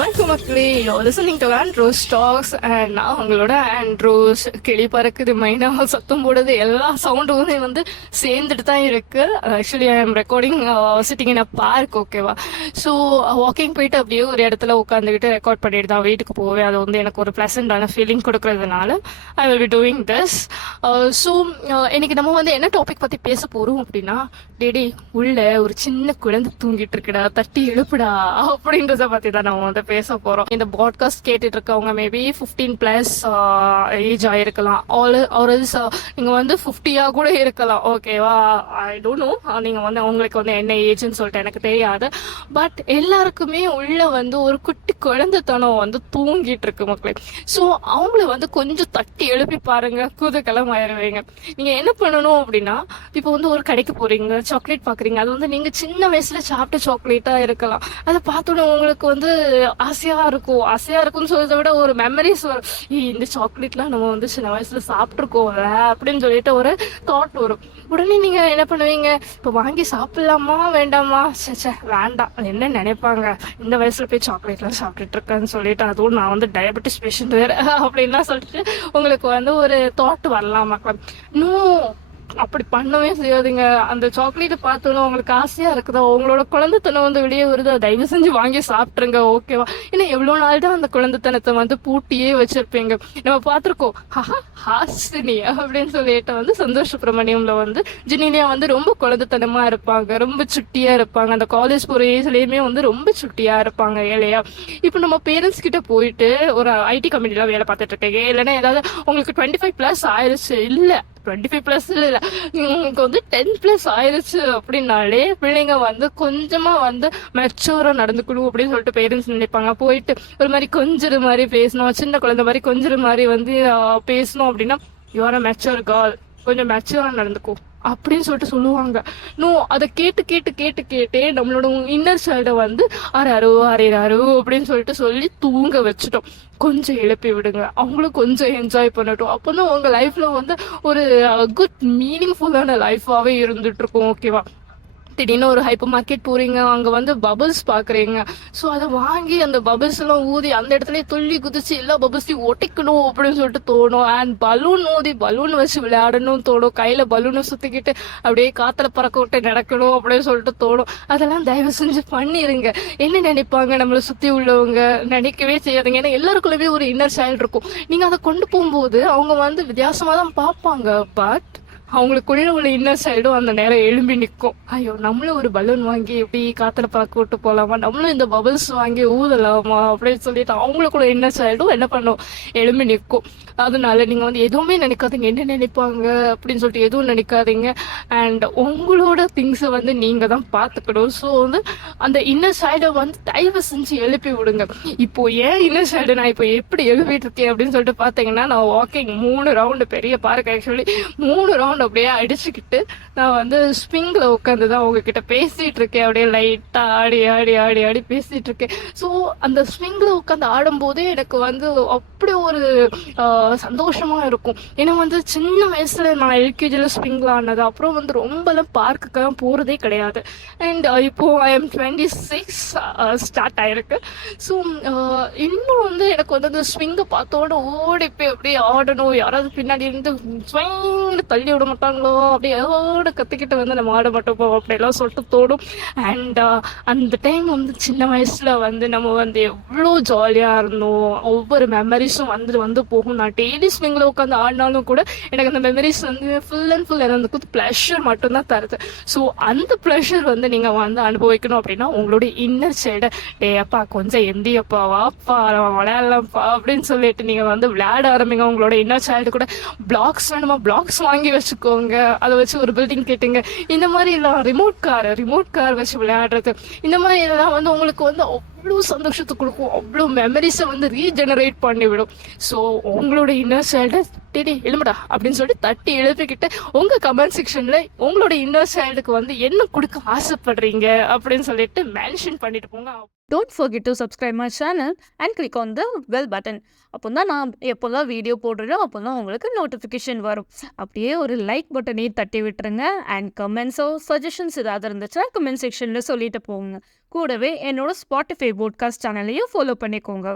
வணக்கம் மக்களே, you're listening to Andrews Talks and நான் உங்களோட ஆண்ட்ரூஸ். கிளி பறக்குது, மைனா சத்தம் போடுது, எல்லா சவுண்டுமே வந்து சேர்ந்துட்டு தான் இருக்கு. Actually I am recording sitting in a park, ஓகேவா? ஸோ வாக்கிங் போயிட்டு அப்படியே ஒரு இடத்துல உட்காந்துக்கிட்டு ரெக்கார்ட் பண்ணிட்டு தான் வீட்டுக்கு போவேன். அது வந்து எனக்கு ஒரு ப்ளசண்டான ஃபீலிங் கொடுக்கறதுனால I will be doing this. So இன்னைக்கு நம்ம வந்து என்ன டாபிக் பற்றி பேச போகிறோம் அப்படின்னா, டேடி உள்ள ஒரு சின்ன குழந்தை தூங்கிட்டு இருக்குடா, தட்டி எழுப்புடா அப்படின்றத பற்றி தான் நம்ம வந்து பேச போறோம். இந்த பாட்காஸ்ட் கேட்டுட்டு இருக்கவங்க மேபி 15+ ஏஜ் ஆயிருக்கலாம், நீங்க வந்து 50 கூட இருக்கலாம், ஓகேவா? ஐ டோன்ட் நோ நீங்க வந்து அவங்களுக்கு வந்து என்ன ஏஜ்னு சொல்லிட்டு எனக்கு தெரியாது. பட் எல்லாருக்குமே உள்ள வந்து ஒரு குட்டி குழந்தைத்தனம் வந்து தூங்கிட்டு இருக்கு மக்களே. ஸோ அவங்கள வந்து கொஞ்சம் தட்டி எழுப்பி பாருங்க, குதூகலம் ஆயிருவீங்க. நீங்க என்ன பண்ணணும் அப்படின்னா, இப்போ வந்து ஒரு கடைக்கு போறீங்க, சாக்லேட் பாக்குறீங்க. அது வந்து நீங்க சின்ன வயசுல சாப்பிட்ட சாக்லேட்டா இருக்கலாம். அதை பார்த்தோன்னே உங்களுக்கு வந்து ஆசையா இருக்கும்னு சொல்றதை விட ஒரு மெமரிஸ் வரும். இந்த சாக்லேட்லாம் நம்ம வந்து சின்ன வயசுல சாப்பிட்டுருக்கோம் அப்படின்னு சொல்லிட்டு ஒரு தாட் வரும். உடனே நீங்க என்ன பண்ணுவீங்க, இப்போ வாங்கி சாப்பிடலாமா வேண்டாமா, சே வேண்டாம், என்ன நினைப்பாங்க, இந்த வயசுல போய் சாக்லேட்லாம் சாப்பிட்டுட்டு இருக்கேன்னு சொல்லிட்டு, அதுவும் நான் வந்து டயபெட்டிஸ் பேஷண்ட் வேற அப்படின்லாம் சொல்லிட்டு உங்களுக்கு வந்து ஒரு தாட் வரலாம் மக்கள். இன்னும் அப்படி பண்ணவே செய்யாதீங்க. அந்த சாக்லேட்டை பார்த்தோன்னா உங்களுக்கு ஆசையா இருக்குதா, உங்களோட குழந்தைத்தனம் வந்து வெளியே வருதா, தயவு செஞ்சு வாங்கி சாப்பிட்டுருங்க, ஓகேவா? ஏன்னா எவ்வளோ நாள் தான் அந்த குழந்தைத்தனத்தை வந்து பூட்டியே வச்சிருப்பீங்க. நம்ம பார்த்துருக்கோம், ஹாசினி அப்படின்னு சொல்லிட்டு வந்து சந்தோஷ் சுப்ரமணியம்ல வந்து ஜெனிலியா வந்து ரொம்ப குழந்தைத்தனமா இருப்பாங்க, ரொம்ப சுட்டியா இருப்பாங்க. அந்த காலேஜ் போற ஏஜ்லயுமே வந்து ரொம்ப சுட்டியா இருப்பாங்க, இல்லையா? இப்போ நம்ம பேரண்ட்ஸ் கிட்ட போயிட்டு ஒரு ஐடி கம்பெனில வேலை பார்த்துட்டு இருக்கீங்க, இல்லைன்னா ஏதாவது உங்களுக்கு 25+ ஆயிடுச்சு, இல்ல 25+ இல்ல, உங்களுக்கு வந்து 10+ ஆயிடுச்சு அப்படின்னாலே பிள்ளைங்க வந்து கொஞ்சமா வந்து மெச்சூரா நடந்துக்கணும் அப்படின்னு சொல்லிட்டு பேரண்ட்ஸ் நினைப்பாங்க. போயிட்டு ஒரு மாதிரி கொஞ்சிற மாதிரி பேசணும், சின்ன குழந்தை மாதிரி கொஞ்சிற மாதிரி வந்து பேசணும் அப்படின்னா, you are a mature girl, கொஞ்சம் மெச்சூரா நடந்துக்கும் அப்படின்னு சொல்லிட்டு சொல்லுவாங்க. அதை கேட்டே நம்மளோட இன்னர் சைடை வந்து அரோ அப்படின்னு சொல்லிட்டு சொல்லி தூங்க வச்சுட்டோம். கொஞ்சம் எழுப்பி விடுங்க, அவங்களும் கொஞ்சம் என்ஜாய் பண்ணட்டும். அப்போதான் உங்க லைஃப்ல வந்து ஒரு குட் மீனிங்ஃபுல்லான லைஃபாவே இருந்துட்டு இருக்கும், ஓகேவா? திடீர்னு ஒரு ஹைப்பர் மார்க்கெட் போறீங்க, அங்க வந்து பபிள்ஸ் பாக்குறீங்க. ஸோ அதை வாங்கி அந்த பபிள்ஸ் எல்லாம் ஊதி அந்த இடத்துல துள்ளி குதிச்சு எல்லா பபிள்ஸையும் ஒட்டிக்கணும் அப்படின்னு சொல்லிட்டு தோணும். அண்ட் பலூன் வச்சு விளையாடணும் தோணும். கையில பலூனை சுத்திக்கிட்டு அப்படியே காத்துல பறக்க விட்டு நடக்கணும் அப்படின்னு சொல்லிட்டு தோணும். அதெல்லாம் தயவு செஞ்சு பண்ணிருங்க. என்ன நினைப்பாங்க நம்மளை சுத்தி உள்ளவங்க, நினைக்கவே செய்யாதுங்க. ஏன்னா எல்லாருக்குள்ளவே ஒரு இன்னர் சைல்டு இருக்கும். நீங்க அதை கொண்டு போகும்போது அவங்க வந்து வித்தியாசமா தான் பார்ப்பாங்க. பட் அவங்களுக்குள்ள உள்ள இன்னர் சைடும் அந்த நேரம் எழும்பி நிற்கும். ஐயோ, நம்மளும் ஒரு பலூன் வாங்கி எப்படி காத்துல பார்க்க விட்டு போலாமா, நம்மளும் இந்த பபிள்ஸ் வாங்கி ஊதலாமா அப்படின்னு சொல்லிட்டு அவங்களுக்குள்ள இன்னர் சைடும் என்ன பண்ணும், எழும்பி நிற்கும். அதனால நீங்க வந்து எதுவுமே நினைக்காதீங்க, என்ன நினைப்பாங்க அப்படின்னு சொல்லிட்டு எதுவும் நினைக்காதீங்க. அண்ட் உங்களோட திங்ஸை வந்து நீங்க தான் பார்த்துக்கணும். ஸோ வந்து அந்த இன்னர் சைடை வந்து தயவு செஞ்சு எழுப்பி விடுங்க. இப்போ ஏன் இன்னர் சைடு நான் இப்போ எப்படி எழுப்பிட்டு இருக்கேன் அப்படின்னு சொல்லிட்டு பார்த்தீங்கன்னா, நான் வாக்கிங் 3 ரவுண்டு, பெரிய பார்க் ஆக்சுவலி 3 ரவுண்ட் அப்படியே அடிச்சுக்கிட்டு நான் வந்து ஸ்விங்ல உட்காந்துதான் உங்ககிட்ட பேசிட்டு இருக்கேன். அப்படியே லைட்டா ஆடி பேசிட்டு இருக்கேன். ஸோ அந்த ஸ்விங்ல உட்காந்து ஆடும்போதே எனக்கு வந்து அப்படி ஒரு சந்தோஷமா இருக்கும். ஏன்னா வந்து சின்ன வயசுல நான் எல்கேஜில ஸ்விங்ல ஆனது, அப்புறம் வந்து ரொம்பலாம் பார்க்குக்கெல்லாம் போறதே கிடையாது. அண்ட் இப்போ ஐ எம் 26 ஸ்டார்ட் ஆயிருக்கு. ஸோ இன்னும் வந்து எனக்கு வந்து அந்த ஸ்விங்கை பார்த்தோட ஓடி போய் அப்படியே ஆடணும், யாராவது பின்னாடி இருந்து ஸ்விங்னு தள்ளி விட மாட்டாங்களோ, அப்படியே கத்திக்கிட்டு வந்து நம்ம ஆட மாட்டோம் அப்படியெல்லாம் சொல்லிட்டு தோடும். அண்ட் அந்த டைம் வந்து சின்ன வயசுல வந்து நம்ம வந்து எவ்வளோ ஜாலியா இருந்தோம். ஒவ்வொரு மெமரிஸும் வந்து போகும். நான் டெய்லி ஸ்விங்ல உட்காந்து ஆடினாலும் கூட எனக்கு அந்த மெமரிஸ் வந்து ஃபுல் அண்ட் ஃபுல் எனக்கு ப்ளஷர் மட்டும்தான் தருது. ஸோ அந்த ப்ளஷர் வந்து நீங்க வந்து அனுபவிக்கணும் அப்படின்னா உங்களுடைய இன்னர் சைடை, அப்பா கொஞ்சம் எந்தியப்பா வாப்பா விளையாடலாம்ப்பா அப்படின்னு சொல்லிட்டு நீங்க வந்து விளையாட ஆரம்பிங்க. உங்களோட இன்னர் சைல்டு கூட பிளாக்ஸ் வேணுமா, பிளாக்ஸ் வாங்கி வச்சுக்கோங்க. அதை வச்சு ஒரு பில்டிங் கேட்டுங்க. இந்த மாதிரி எல்லாம் ரிமோட் கார் வச்சு விளையாடுறது, இந்த மாதிரி எல்லாம் வந்து உங்களுக்கு வந்து அவ்வளோ சந்தோஷத்தை கொடுக்கும், அவ்வளோ மெமரிஸை வந்து ரீஜெனரேட் பண்ணிவிடும். ஸோ உங்களோட இன்னர் சைல்டை டேடி எழுமடா அப்படின்னு சொல்லிட்டு தட்டி எழுப்பிக்கிட்டு உங்க கமெண்ட் செக்ஷன்ல உங்களோட இன்னர் சைல்டுக்கு வந்து என்ன கொடுக்க ஆசைப்படுறீங்க அப்படின்னு சொல்லிட்டு மென்ஷன் பண்ணிட்டு போங்க. Don't forget to subscribe my channel and click on the bell button. அப்போ தான் நான் எப்போல்லாம் வீடியோ போடுறேனோ அப்போ தான் உங்களுக்கு நோட்டிஃபிகேஷன் வரும். அப்படியே ஒரு லைக் பட்டனையும் தட்டி விட்டுருங்க. அண்ட் கமெண்ட்ஸோ சஜஷன்ஸ் ஏதாவது இருந்துச்சுன்னா கமெண்ட் செக்ஷனில் சொல்லிட்டு போங்க. கூடவே என்னோட ஸ்பாட்டிஃபை போட்காஸ்ட் சேனலையும் ஃபாலோ பண்ணிக்கோங்க.